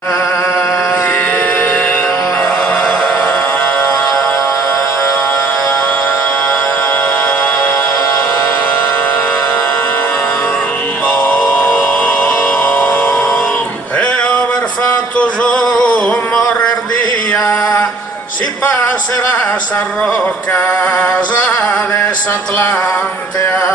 Si passeràs a roques d'Atlàntia.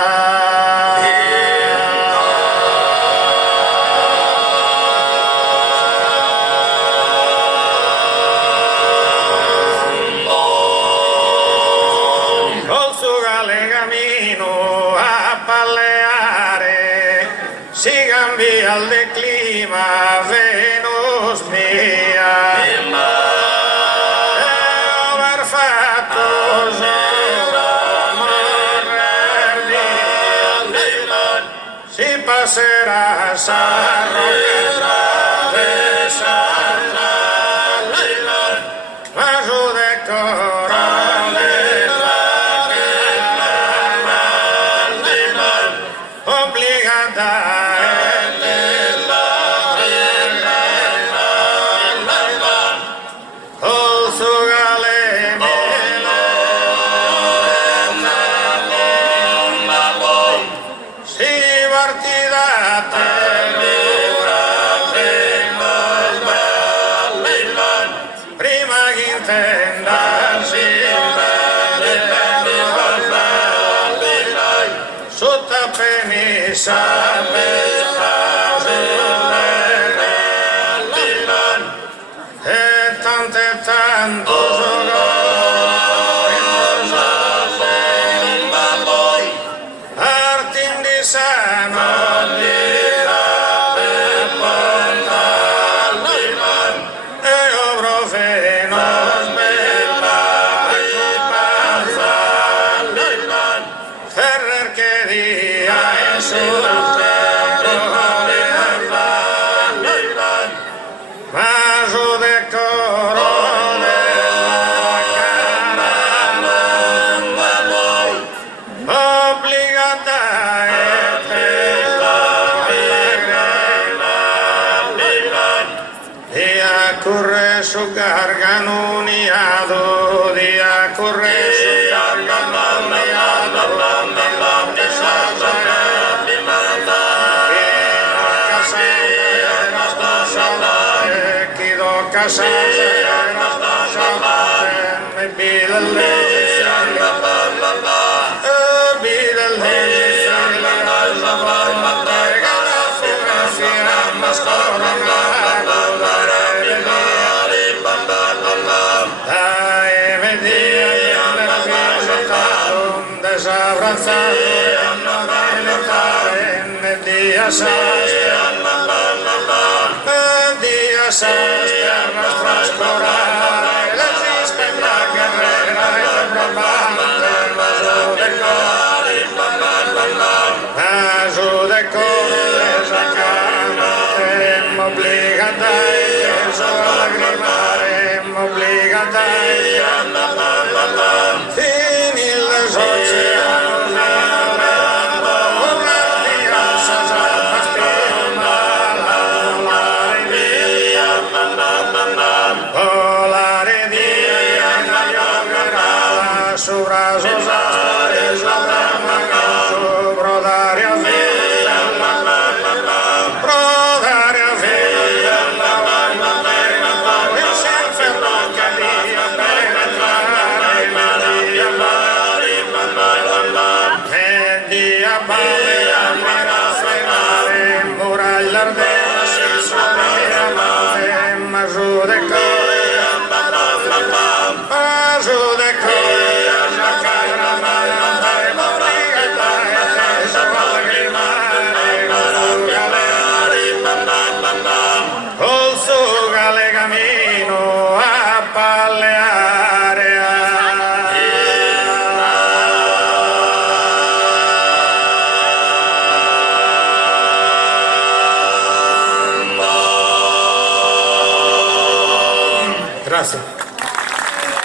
Col suo gamino a Paleare si cambia il clima, Venus mia. Si passeràs a roques d'Atlàntia, vaso de corones, obligada col suo prima che intendarsi sotto penisa e tanto artin di sano vaso de corones, obligata dia corre su garganuniado, dia corre su garganuniado, casarse me pide el esas piernas trascuradas, la chispa en la carrera y el probante el vaso de colores a cantare, m'obbligata a lagrimare, m'obbligata fini les su brazo es la dama su brodaria filla il inferno che via penetrare e dia balle a frenare muraglia ardente